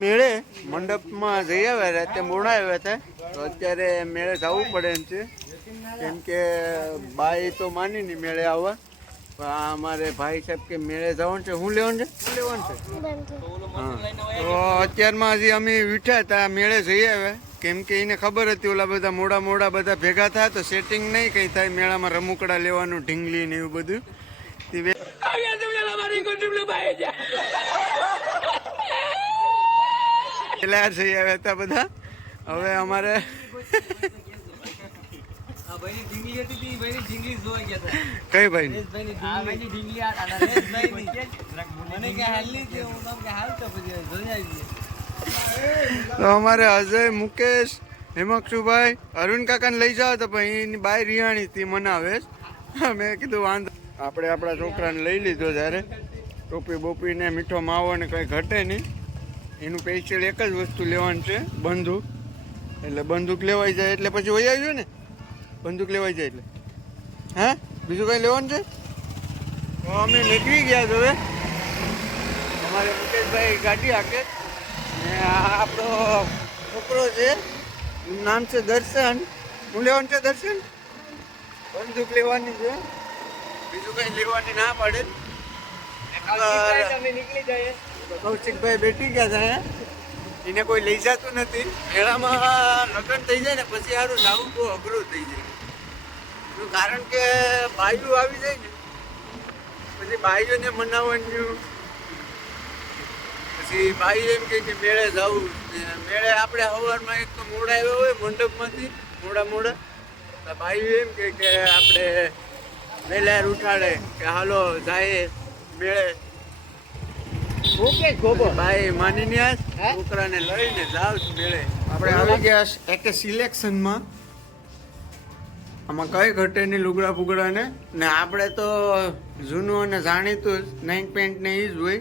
મેળે મંડપમાં જઈ આવ્યા રાતે મોડા આવ્યા હતા તો અત્યારે મેળે જવું પડે એમ છે કેમ કે બાઈ તો માની નહીં મેળે આવવા પણ અમારે ભાઈ સાહેબ કે મેળે જવાનું છે. શું લેવાનું છે? હા, તો અત્યારમાં હજી અમે વીઠા હતા મેળે જઈ આવ્યા કેમ કે એને ખબર હતી ઓલા બધા મોડા બધા ભેગા થાય તો સેટિંગ નહીં કંઈ થાય. મેળામાં રમકડા લેવાનું ઢીંગલી ને એવું બધું પેલા જઈ આવ્યા હતા બધા. હવે અમારે કઈ ભાઈ તો અમારે અજય મુકેશ હેમક્ષુભાઈ અરુણ કાકાને લઈ જાવ તો ભાઈ એની બાઈ રિહાણી થી મનાવે. મેં કીધું વાંધો આપણે આપણા છોકરાને લઈ લીધો જ્યારે ટોપી બોપી ને મીઠો માવો ને કંઈ ઘટે નહીં. એનું સ્પેશિયલ એક જ વસ્તુ લેવાનું છે, બંદૂક. એટલે બંદૂક લેવાઈ જાય એટલે પછી વહી આવ્યું ને, બંદૂક લેવાઈ જાય એટલે. હા, બીજું કંઈ લેવાનું છે? તો અમે નીકળી ગયા તો હવે અમારે મુકેશભાઈ ગાડી હાકે ને આ આપણો છોકરો છે, એનું નામ છે દર્શન. શું લેવાનું છે દર્શન? બંદૂક લેવાની છે, બીજું કંઈ લેવાની ના પડે. નીકળી જાય કૌશિકભાઈ બેઠી ગયા છે, એને કોઈ લઈ જતું નથી. મેળામાં લગ્ન થઈ જાય ને પછી સારું જવું બહુ અઘરું થઈ જાય, કારણ કે બાઈઓ આવી જાય ને પછી બાઈઓને મનાવવાનું. પછી બાઈ એમ કે મેળે જવું. મેળે આપણે સવારમાં એક તો મોડા આવ્યા હોય મંડપમાંથી મોડા તો બાઈઓ એમ કે આપણે વહેલા ઉઠાડે કે હાલો જાય મેળે. ભાઈ માની છોકરાને લઈને જાવ મેળે. આપણે આવી ગયા એક સિલેક્શનમાં. આમાં કઈ ઘટે નહીં લુગડા ફુગડા ને. આપણે તો જૂનું અને જાણીતું નાઇટ પેન્ટ ને એ જ હોય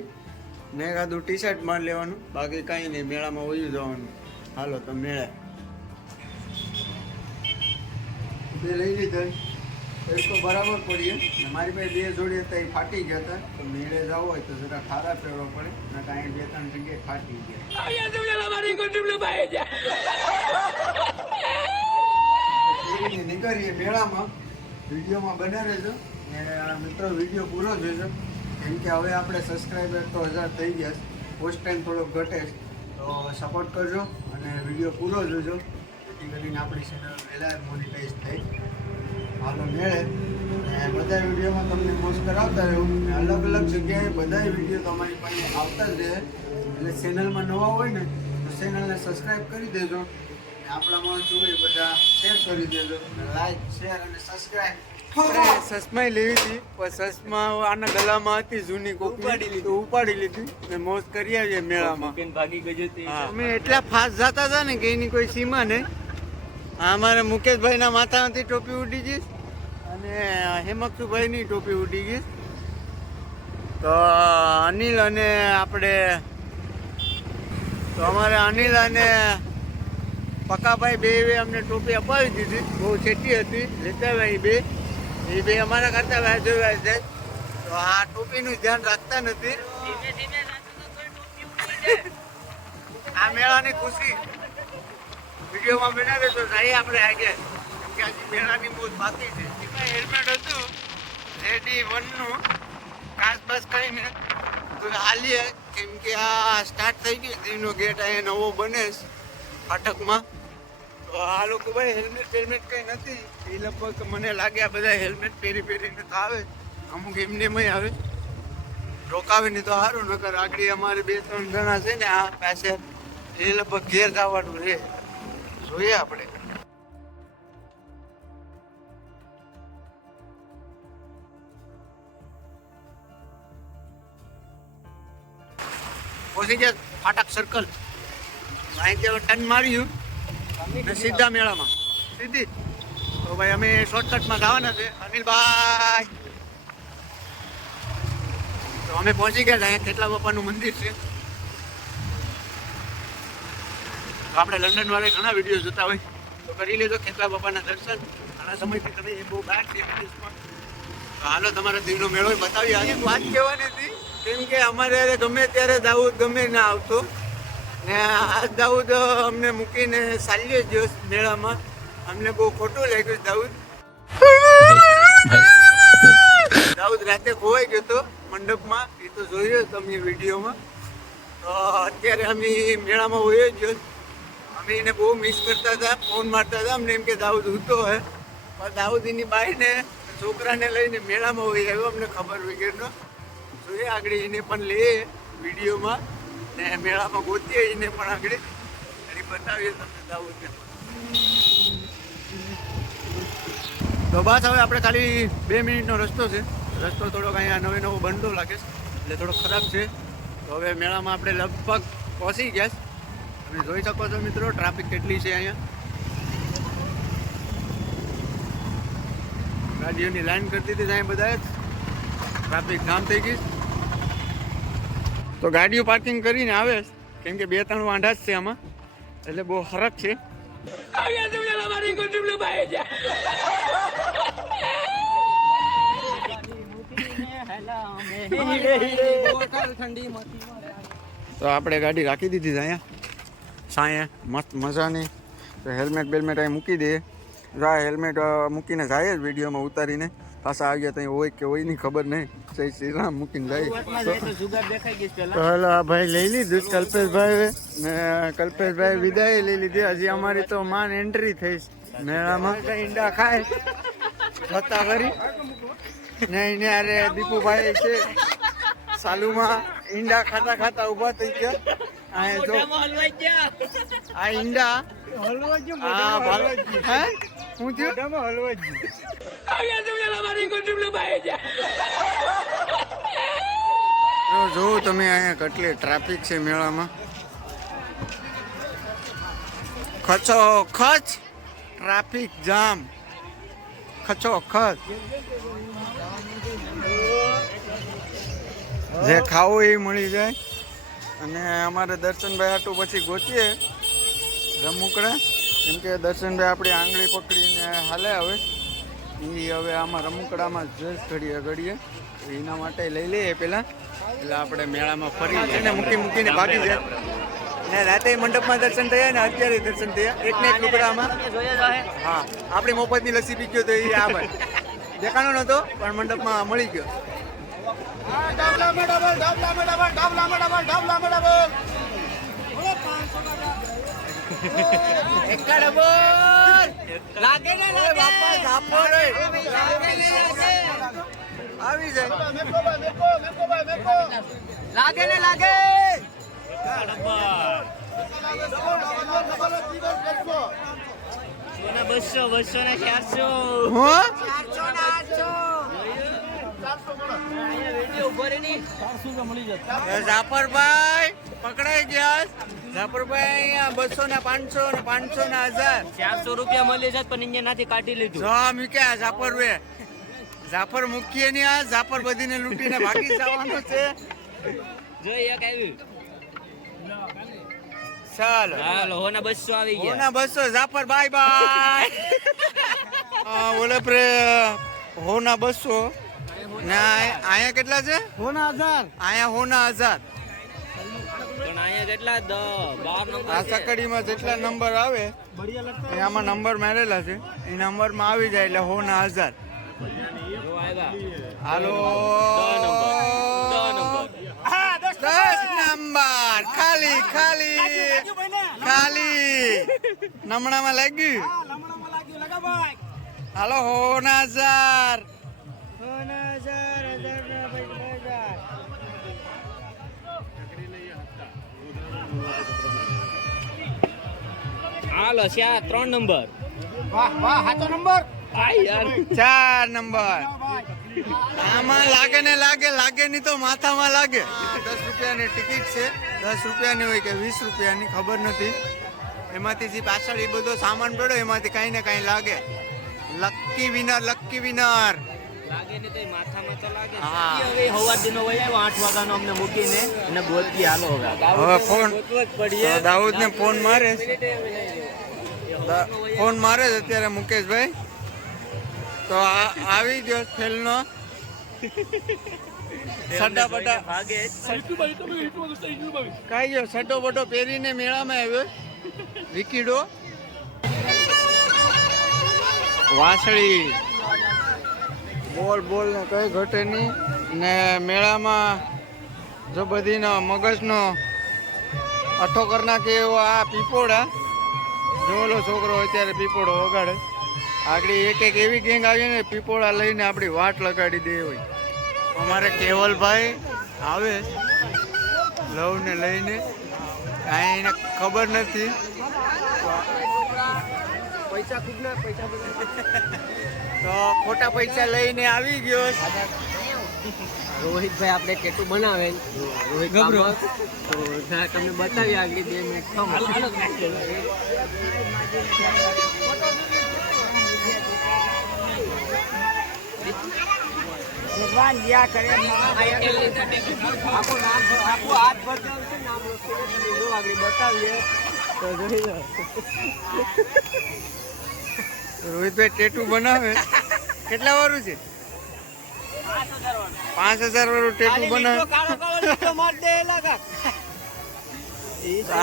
ને એકાદું ટી શર્ટ માર લેવાનું, બાકી કાંઈ નહીં. મેળામાં વયું જવાનું. હાલો તો મેળે બે લઈ લીધા એક તો બરાબર પડીએ. મારી પાસે બે જોડી હતા એ ફાટી ગયા હતા. તો મેળે જવું હોય તો જરા ખારા પહેરવા પડે ને કાંઈ 2-3 જગ્યાએ ફાટી ગયા. નીકળીએ મેળામાં. વિડીયોમાં બને રહેજો ને મિત્રો વિડીયો પૂરો જોઈજો કેમ કે હવે આપણે સબસ્ક્રાઈબર તો 1000 થઈ ગયા. પોસ્ટ ટાઈમ થોડોક ઘટે તો સપોર્ટ કરજો અને વિડીયો પૂરો જોજો જેથી કરીને આપણી ચેનલ વહેલા મોનિટાઈઝ થાય. હાલો મેળે બધા વિડીયોમાં તમને પોસ્ટ કરાવતા રહું. અલગ અલગ જગ્યાએ બધા વિડીયો તમારી પાસે આવતા જ રહે. એટલે ચેનલમાં નવા હોય ને તો ચેનલને સબસ્ક્રાઈબ કરી દેજો. આપણા માણસો હોય બધા શેર કરી દેજો. લાઈક શેર અને સબસ્ક્રાઈબ. સસમાઈ લેવી હતી પણ સસમા આના ગલામાં હતી જૂની કોકની તો ઉપાડી લીધી ને મોજ કરી આવીએ મેળામાં. અમે એટલા ફાસ્ટ જતા હતા ને કે એની કોઈ સીમા નહીં. અમારે મુકેશભાઈના માથામાંથી ટોપી ઉડી ગઈ અને હેમક્ષુભાઈની ટોપી ઉડી ગઈ. તો અનિલ અને આપણે તો અમારે અનિલ અને પકાભાઈ બે અમને ટોપી અપાવી દીધી. બહુ છેટી હતી, લેતા આવ્યા એ બે અમારા કરતા વ્યાજ જોયા છે. તો આ ટોપીનું ધ્યાન રાખતા નથી. આ મેળાની ખુશી વિડીયોમાં બનાવે તો જાય આપણે આગે કેમ કે હજી મેળાની મોજ બાકી છે. હેલ્મેટ હતું રેડી 1નું કાચ બસ કરીને તો હાલીએ કેમ કે આ સ્ટાર્ટ થઈ ગઈ. ત્રીનો ગેટ અહીંયા નવો બને ફાટકમાં. તો આ લોકો ભાઈ હેલ્મેટ કંઈ નથી. એ લગભગ મને લાગે આ બધા હેલ્મેટ પહેરીને તો આવે, અમુક એમનેમય આવે. રોકાવે નહીં તો સારું, નકર આગળ અમારે 2-3 જણા છે ને આ પાસે એ લગભગ ઘેર જવાનું રહે. જોઈએ આપણે. પહોંચી ગયા ફાટક સર્કલ. અહીંથી હવે ટર્ન માર્યું ને સીધા મેળામાં સીધી. તો ભાઈ અમે શોર્ટકટમાં જવાના છે અનિલભાઈ. તો અમે પહોંચી ગયા અહીંયા કેટલા બાપાનું મંદિર છે. તો આપણે લંડન વાળા ઘણા વિડીયો જોતા હોય તો કરી લેજો ખેતલા બાપાના દર્શન. ઘણા સમયથી તમે એ બહુ બહાર દેખાડીશમાં. તો હાલો તમારા દીવનો મેળો બતાવી. આજે વાત કહેવાની હતી કેમ કે અમારે ગમે ત્યારે દાઉદ ગમે ના આવતો ને આ દાઉદ અમને મૂકીને ચાલ્યો ગયો મેળામાં. અમને બહુ ખોટું લાગ્યું દાઉદ. દાઉદ રાતે ખોવાઈ ગયો હતો મંડપમાં, એ તો જોયું તમે વિડીયોમાં. તો અત્યારે અમે મેળામાં હોઈએ ગયો. અમે એને બહુ મિસ કરતા હતા, ફોન મારતા હતા અમને એમ કે દાઉદ ઉતો હે. પણ દાઉદ એની બાઈને છોકરાને લઈને મેળામાં હોઈ આવ્યો, અમને ખબર વગેરેનો. જોઈએ આગળ એને પણ લઈએ વિડીયોમાં ને મેળામાં ગોતીએ એને પણ આગળ અને બતાવીએ તમને દાઉદને. તો બસ હવે આપણે ખાલી 2 મિનિટનો રસ્તો છે. રસ્તો થોડોક અહીંયા નવો બનતો લાગે છે એટલે થોડો ખરાબ છે. તો હવે મેળામાં આપણે લગભગ પહોંચી ગયા. તમે જોઈ શકો છો મિત્રો ટ્રાફિક કેટલી છે અહીંયા. ગાડીઓની લાઈન કરતી હતી ત્યાં બધા ટ્રાફિક જામ થઈ ગઈ. તો ગાડીઓ પાર્કિંગ કરીને આવે કેમ કે 2-3 વાંઢા જ છે આમાં એટલે બહુ ફરક છે. તો આપણે ગાડી રાખી દીધી છે અહીંયા સાંયે મસ્ત મજાની. તો હેલ્મેટ બેલ્મેટ અહીં મૂકી દઈએ. હેલ્મેટ મૂકીને જાય જ વિડીયોમાં ઉતારીને પાછા આવ્યા ત્યાં હોય કે હોય નહીં ખબર નહીં. જય શ્રી રામ મૂકીને જાય. તો હાલો આ ભાઈ લઈ લીધું કલ્પેશભાઈ ને કલ્પેશભાઈ વિદાય લઈ લીધી. હજી અમારી તો માન એન્ટ્રી થઈ મેળામાં. ઈંડા ખાય છતાં કરી ને એને અરે દીપુભાઈ છે સાલુમાં ઈંડા ખાતા ખાતા ઉભા થઈ ગયા. આ ઈંડા હું થયું જોવું તમે અહીંયા કેટલી ટ્રાફિક છે મેળામાં. ખચો ખચ ટ્રાફિક જામ ખચો ખચ. જે ખાવું એ મળી જાય. અને અમારે દર્શનભાઈ હાટું પછી ગોતીએ રમકડા કેમ કે દર્શનભાઈ આપણી આંગળી પકડીને હાલે હવે હવે આમાં રમકડામાં જશ ઘડીએ એના માટે લઈ લઈએ પહેલાં એટલે આપણે મેળામાં ફરી છે મૂકીને ભાગી જાય. ને રાતે મંડપમાં દર્શન થયા ને અત્યારે દર્શન થયા એક લુગડામાં. હા આપણી મફતની લસ્સી પી ગયો તો એ આ ભાઈ દેખાણો નહોતો પણ મંડપમાં મળી ગયો. આવી જાય લાગે ને લાગે. બસો ને 400 જાફરભાઈ પકડાઈ ગયા. જાફરભાઈ અહીંયા 200 ને 500 ને 500 ને 1000 400 રૂપિયા મળી જાય પણ અહીંયા નાથી કાઢી લીધું. જો મૂક્યા જાફરભાઈ. જાફર મૂકીએ નહીં આ જાફર બધીને લૂંટીને ભાગી જવાનો છે. જો એક આવી ચાલો હાલો હોના 200 આવી ગયા. હોના 200 જાફર બાય બાય. ઓલે પ્રે હોના 200 ને અહીંયા કેટલા છે? હોના 1000. અહીંયા હોના 1000 પણ અહીંયા કેટલા 12 નંબર આ સકડીમાં જેટલા નંબર આવે આમાં નંબર મારેલા છે એ નંબરમાં આવી જાય એટલે હોના 1000. હાલો 10 નંબર ખાલી નમણામાં લાગ્યું. હાલો હોના 1000. હાલો 3 નંબર. વાહ સાચો નંબર. 4 નંબર. આમાં લાગે ને લાગે નહીં તો માથામાં લાગે. 10 રૂપિયાની ટિકિટ છે. 10 રૂપિયાની હોય કે 20 રૂપિયાની ખબર નથી. એમાંથી જે પાછળ એ બધો સામાન પડ્યો એમાંથી કઈ ને કઈ લાગે. લકી વિનર લાગે ને તો માથામાં તો લાગે. હવે હવારનો વય આવ્યો 8 વાગ્યાનો અમને મૂકીને અને ગોતી હાલો હવે ફોન દાઉદ ને ફોન મારે છે અત્યારે મુકેશભાઈ. તો આવી ગયો ખેલનો સડા બડા ભાગે કાઈ ગયો સડો બડો પહેરીને મેળામાં આવ્યો વિકીડો વાંસળી બોલ બોલ ને કઈ ઘટે નહીં ને મેળામાં જો બધીનો મગજનો અઠો કરી નાખે એવો આ પીપોડા જો ઓલો છોકરો અત્યારે પીપોડો વગાડે આગળ એક એક એવી ગેંગ આવી ને પીપોડા લઈને આપણી વાટ લગાડી દે હોય અમારે કેવલભાઈ આવે લવ ને લઈને કાંઈ એને ખબર નથી પૈસા ખૂબ ના પૈસા તો ખોટા પૈસા લઈને આવી ગયો રોહિતભાઈ આપણે ટેટુ બનાવે રોહિત ગબરો તો તમને બતાવી આગળ 2 મિનિટ ભગવાન દિયા કરે આપણું હાથ બતાવશે નામ આગળ બતાવીએ તો જોઈ લો રોહિતભાઈ ટેટુ બનાવે કેટલા વાળું છે 5000 વાળું ટેટુ બનાવે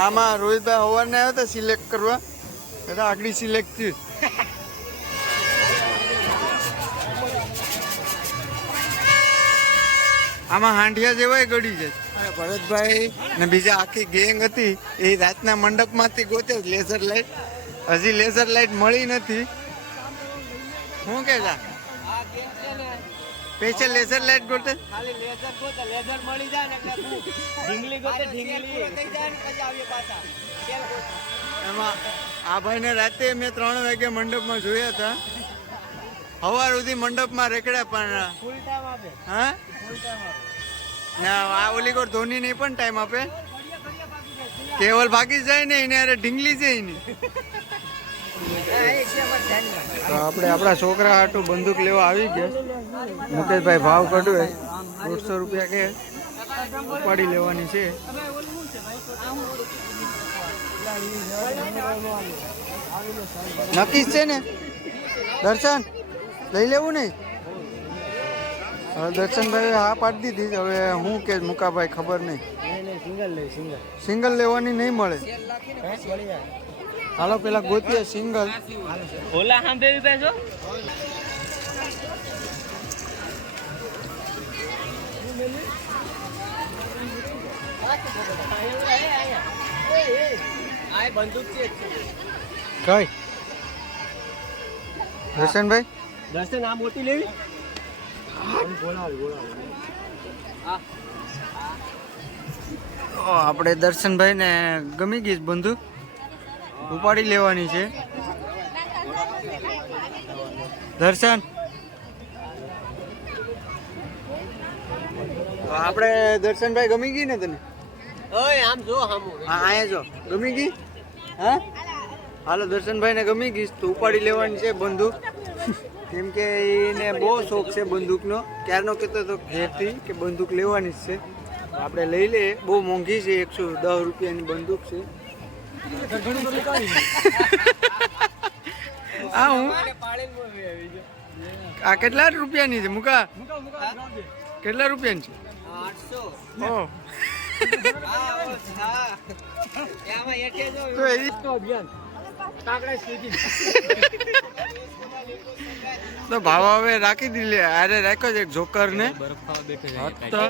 આમાં રોહિતભાઈ હવારને આવ્યો તો સિલેક્ટ કરવા એટલે આગળ સિલેક્ટ થયું આમાં હાંડિયા જેવાય ગળી છે ભરતભાઈ ને બીજા આખી ગેંગ હતી એ રાતના મંડપમાંથી ગોતે લેઝર લાઇટ હજી લેઝર લાઇટ મળી નથી શું કે છે સ્પેશિયલ લેઝર લાઇટ ગોતે ખાલી લેઝર ગોતે લેઝર મળી જાય ને એટલે ઢીંગલી ગોતે ઢીંગલી થઈ જાય ને પછી આવીએ પાછા એમાં આ ભાઈને રાતે મેં 3 વાગે મંડપમાં જોયા હતા સવાર સુધી મંડપમાં રેકડ્યા પણ ફૂલ ટાઈમ આપે હા ફૂલ ટાઈમ આપે ના આ ઓલીગોર ધોની ને પણ ટાઈમ આપે કેવલ ભાગી જાય ને એને અરે ઢીંગલી જાય ને તો આપણે આપણા છોકરા હાટું બંદૂક લેવા આવી ગયા મુકેશભાઈ ભાવ કઢવે 150 રૂપિયા કે ઉપાડી લેવાની છે નક્કી છે ને દર્શન લઈ લેવું નહીં હવે દર્શનભાઈ હા પાડી દીધી હવે હું કે મુકાભાઈ ખબર નહીં સિંગલ લેવાની નહીં મળે હાલો પેલા ગોતીએ સિંગલ ઓલા સાંભળ્યું બેસો આ બંદૂક છે કઈ દર્શનભાઈ દર્શન આ મોટી લેવી આપણે દર્શનભાઈ ને ગમી ગઈ બંદૂક ઉપાડી લેવાની છે દર્શન આપણે દર્શનભાઈ ગમી ગઈ ને તને ઓય આમ જો હામુ હા આયા જો ગમી ગઈ હા હાલો દર્શનભાઈ ને ગમી ગઈ તો ઉપાડી લેવાની છે બંદૂક કેમ કે એને બહુ શોખ છે બંદૂકનો ક્યારનો કહેતો હતો ઘેરથી કે બંદૂક લેવાની જ છે આપણે લઈ લઈએ બહુ મોંઘી છે 110 રૂપિયાની બંદૂક છે આ હું આ કેટલા રૂપિયાની છે મુકા કેટલા રૂપિયાની છે 800 ઓહ તો એવી તો ભાવ હવે રાખી દીધી અરે રાખ્યો છે એક જોકર ને તો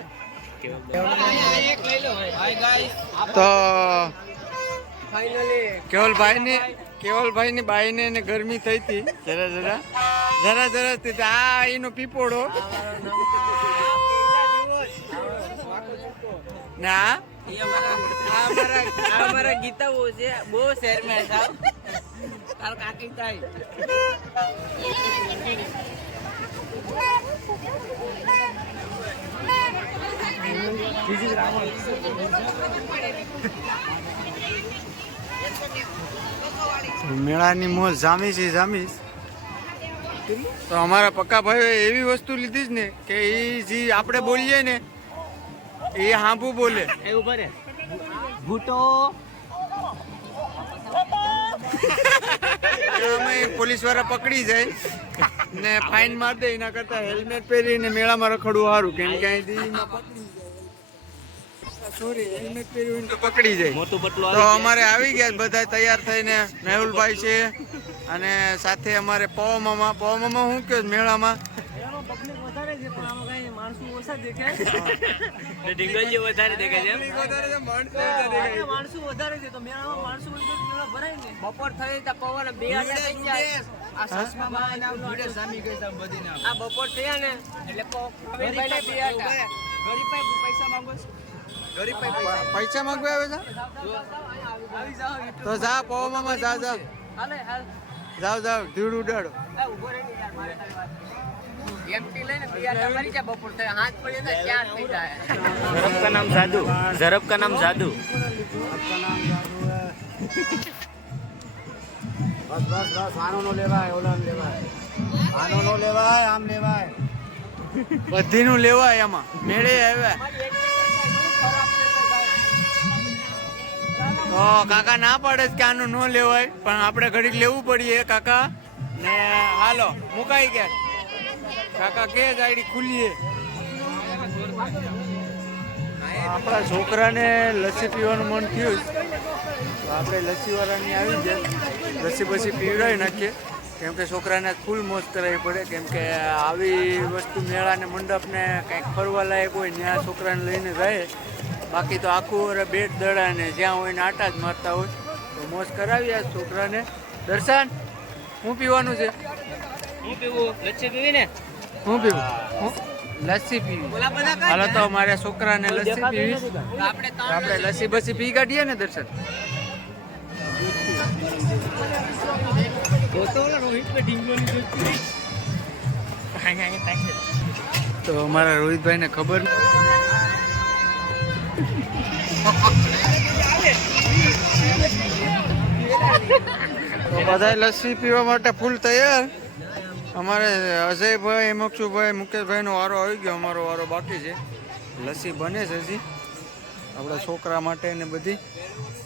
કેવલભાઈ ની બાઈ ને ગરમી થઈ હતી જરા આ એનો પીપોડો ના અમારા ગીતા બહુ છે બહુ શહેર મેં સાહેબ તાર કાકી થાય મેળાની મોજ જામીશ તો અમારા પક્કા ભાઈઓ એવી વસ્તુ લીધી જ ને કે એ જે આપણે બોલીએ ને એ હાંભું બોલે એવું ભરે ભૂટો પોલીસ વાળા પકડી જાય ને ફાઇન માર દે એના કરતા હેલ્મેટ પહેરીને મેળામાં રખડવું સારું, કેમ કે અહીંથી સોરી હેલ્મેટ પહેર્યું તો પકડી જાય. મોટું પટલું તો અમારે આવી ગયા બધા તૈયાર થઈને. મેહુલભાઈ છે અને સાથે અમારે પવા મામા શું કહો મેળામાં? ઢીંગલીઓ વધારે દેખાય છે. બપોર થઈ તો પવન બે થઈ જાય. આ બપોર થયા ને એટલે પૈસા માંગવા આવે છે તો જા પવા મામા જા જાઓ ધીડ ઉડાડો. ઝરબ કા નામ જાદુ, ઝરબ કા નામ જાદુ. બસ આનો નો લેવાય, ઓલા લેવાય, આનો નો લેવાય, આમ લેવાય, બધી નું લેવાય. એમાં મેળે આવ્યા તો કાકા ના પાડે કે આનું ન લેવાય, પણ આપણે ઘડીક લેવું પડીએ કાકા ને. હાલો મુકાઈ ગયા કાકા કે ગાડી ખુલીએ. આપણા છોકરાને લસ્સી પીવાનું મન થયું તો આપણે લસ્સી વાળાની આવી જાય, લસ્સી બસી પીવડાવી નાખીએ, કેમ કે છોકરાને ફૂલ મોજ કરાવવી પડે. કેમ કે આવી વસ્તુ મેળાને મંડપને કંઈક ફરવા લાયક હોય ત્યાં છોકરાને લઈને જાય, બાકી તો આખું વરે બેટ દડાને જ્યાં હોય ને આટા જ મારતા હોય. તો મોજ કરાવી આ છોકરાને. દર્શન શું પીવાનું છે? હું પીવું લચ્છી પીવી ને. હું પીવું લસ્સી પીવી. હાલો તો મારે છોકરાને લસ્સી પીવી. આપણે લસ્સી બસી પી કાઢીએ ને દર્શન. તો અમારા રોહિતભાઈને ખબર તો બધા લસ્સી પીવા માટે ફૂલ તૈયાર. અમારે અજયભાઈ, હેમક્ષુભાઈ, મુકેશભાઈનો વારો આવી ગયો, અમારો વારો બાકી છે. લસ્સી બને છે હજી આપણા છોકરા માટે ને બધી.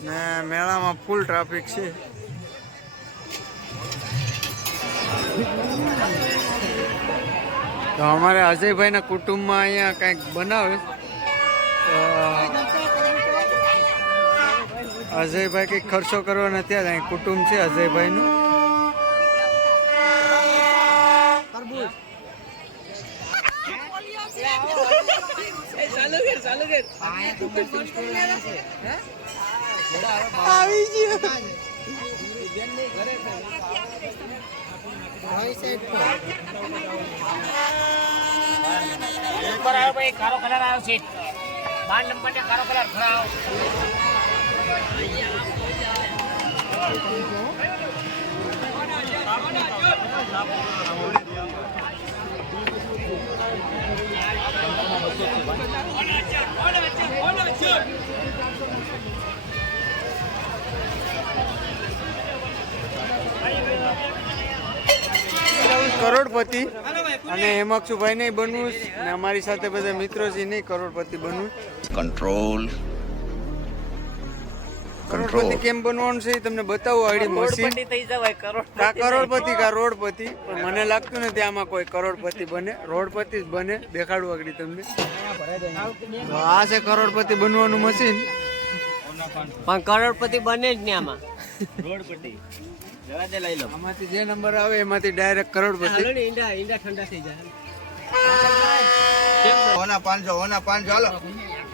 ને મેળામાં ફૂલ ટ્રાફિક છે. તો અમારે અજયભાઈના કુટુંબમાં અહીંયા કંઈક બનાવે તો અજયભાઈ કંઈક ખર્ચો કરવા નથી આવ્યા. અહીં કુટુંબ છે અજયભાઈનું. આવી ગયો. કારો કલર આવ્યો છે. 12 નંબર ને કારો કલર ખરાબ. કરોડપતિ અને હેમક્ષુભાઈ નહીં બનવું ને અમારી સાથે બધા મિત્રો છે નહીં કરોડપતિ બનવું. કરોડપતિ કેમ બનવાનું છે એ તમને બતાવું. આડી મશીન કા કરોડપતિ કા રોડપતિ, પણ મને લાગતું નથી આમાં કોઈ કરોડપતિ બને. રોડપતિ જ બને. દેખાડું આગળ તમને. તો આ છે કરોડપતિ બનવાનું મશીન. પણ કરોડપતિ બને જ ને આમાં. રોડપતિ લઈ લો. આમાંથી જે નંબર આવે એમાંથી ડાયરેક્ટ કરોડપતિ. ઈંડા ઠંડા થઈ જાય. ઓના 500 ઓના 500 હાલો.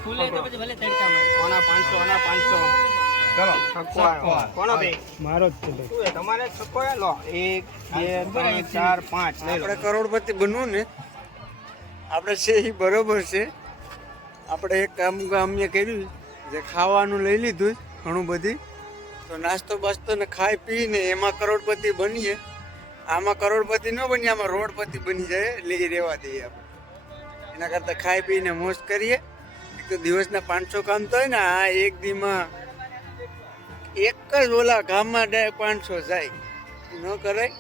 ખુલે તો પછી ભલે તડકામાં. ઓના 500 ઓના 500 ચલો. કોનો બે? મારો જ છે. શું છે તમારે છક્કો લો. 1 2 3 4 5 આપણે કરોડપતિ બનવું ને આપણે છે એ બરોબર છે. આપણે એક કામ અમને કર્યું જે ખાવાનું લઈ લીધું ઘણું બધી, તો નાસ્તો બાસ્તો ને ખાઈ પીને એમાં કરોડપતિ બનીએ. આમાં કરોડપતિ ન બનીએ, આમાં રોડપતિ બની જાય એટલે એ રહેવા દઈએ આપણે. એના કરતાં ખાઈ પીને મોજ કરીએ. એક તો દિવસના 500 કામ તો હોય ને, આ એક દીમાં એક જ ઓલા ગામમાં 500 જાય. ન કરાય,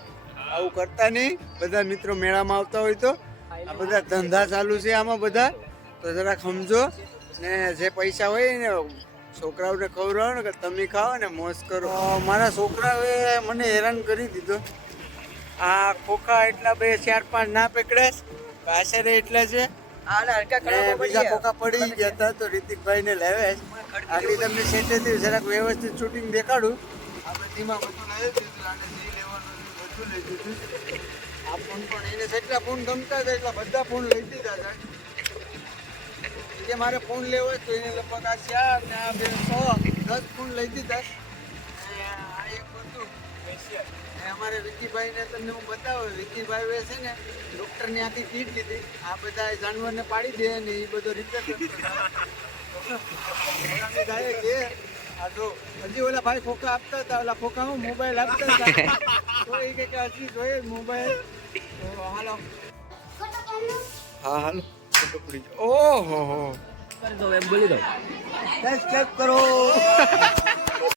આવું કરતા નહીં. બધા મિત્રો મેળામાં આવતા હોય તો આ બધા ધંધા ચાલુ છે આમાં બધા, તો જરાક સમજો ને જે પૈસા હોય ને છોકરાઓને ખવડાવો ને કે તમે ખાઓ ને મોજ કરો. મારા છોકરાઓએ મને હેરાન કરી દીધો. આ ખોખા એટલા બે 4-5 ના પકડે આશરે એટલા છે ને બીજા ખોખા પડી ગયા હતા તો રિતિકભાઈને લાવે આગળ તમને સેટેથી જરાક વ્યવસ્થિત શૂટિંગ દેખાડું આપણે ધીમા બધું લાવી દીધું અને જે લેવાનું બધું લઈ દીધું આ ફોન પણ એને જેટલા ફોન ગમતા હતા એટલા બધા ફોન લઈ દીધા હતા કે મારે ફોન લેવો હોય તો એને લગભગ આ 4 ને આ 10 ફોન લઈ દીધા આ એક બધું અમારે વિકીભાઈને તમને હું બતાવું વિકીભાઈ છે ને ડૉક્ટરની આથી કીટ લીધી આ બધા જાનવરને પાડી દે ને એ બધો રિપેર ગાય કે આ જો હજી ઓલા ભાઈ ખોખા આપતા હતા ઓલા ખોખામાં મોબાઈલ આપતા હતા તો એ કે હજી જોઈએ મોબાઈલ તો હાલો હા હાલો ફોટો પડી ઓહો કરી દો એમ બોલી દો સબસ્ક્રાઈબ કરો